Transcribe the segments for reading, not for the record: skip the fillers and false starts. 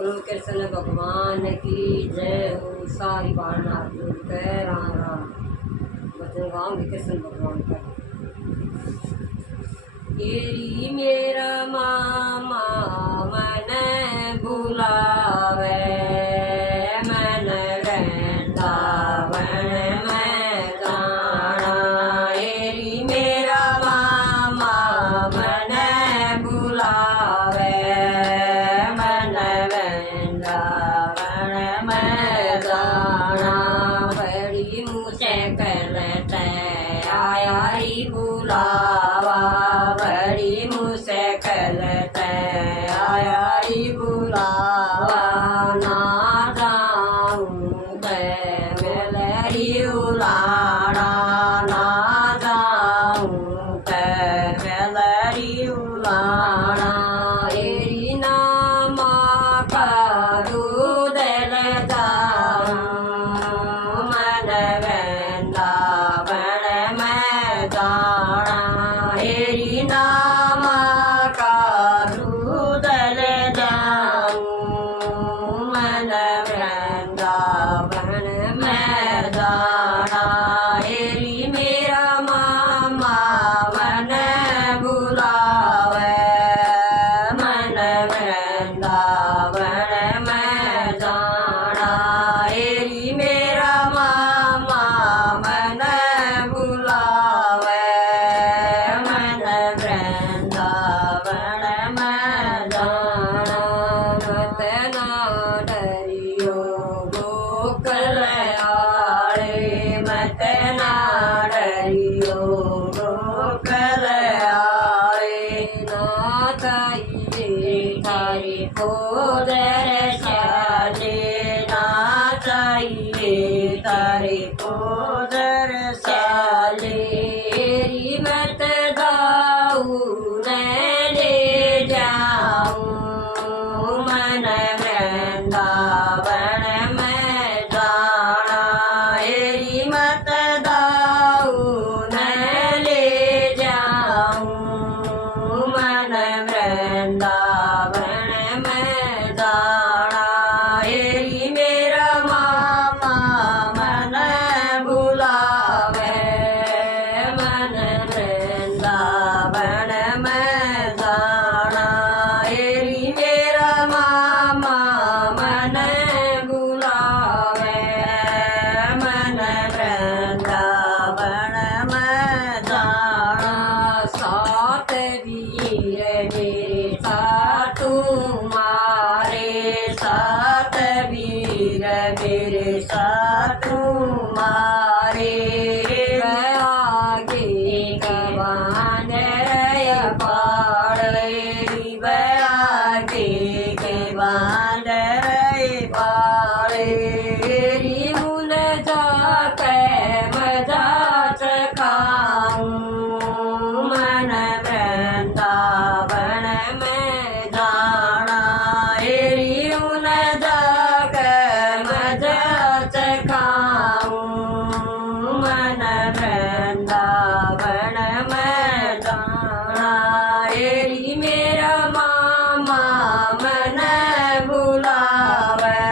बोलो कृष्ण भगवान की जय हो। सारी बाणा बोल के राम राम वचन गाऊंगे कृष्ण भगवान का। तेरी मेरा मामा मन बुलावे, मन वृंदावन में जाना। तेरी मेरा मामा मन बुलावे, मन वृंदावन में जाना। बड़ी मुश्किल से आया ही बुलावा, बड़ी मुश्किल से आया ही बुलावा। ना जाऊं मैं मेरी उलाड़ा, ना जाऊं मेरी उलाड़ा। तेरी नामा का दूध ले जाऊं, मन वृंदावन में जाना। तेरी नामा का दूध ले जाऊं, मन वृंदावन में जाना। तेरी मेरा मामा मन बुलावे, मन वृंदावन में जाना। तेरी मेरा मामा मन बुलावे, मन वृंदावन में जाना। मत ना डरियो गोकुल आए, मत ना डरियो गोकुल आए। ना चाहिए थारी पोदर साले, ना चाहिए तारी पोदर साले। तेरी मत दाऊ न ले जाऊं, मन वृंदावन में जाना। तेरी मत दाऊ न ले जाऊं, मन वृंदावन में जाना। तेरी मेरा मामा मन बुलावे, मन वृंदावन में जाना। तेरी मेरा मामा मन बुलावे, मन वृंदावन में जाना। सात वीर मेरे साथ तुम्हारे, सात वीर मेरे साथ तुम्हारे। वह आगे गवान पाड़े, वह आगे गवान पाड़े। तेरी मुन जाके मजा चखाऊं, मन वृंदावन में जाना। तेरी मुन जाके मजा चखाऊं, मन वृंदावन में जाना। तेरी मेरा मामा मन बुलावे,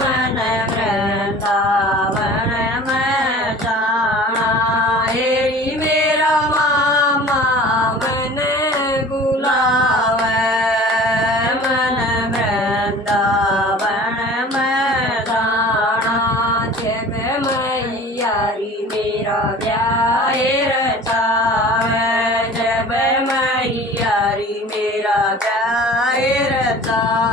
मन वृंदावन में जाना। तेरी मेरा मामा मन बुलावे, मन वृंदावन में जाना। जब मैयारी मेरा ब्याह रचावे, जब मैयारी मेरा ब्याह रचावे।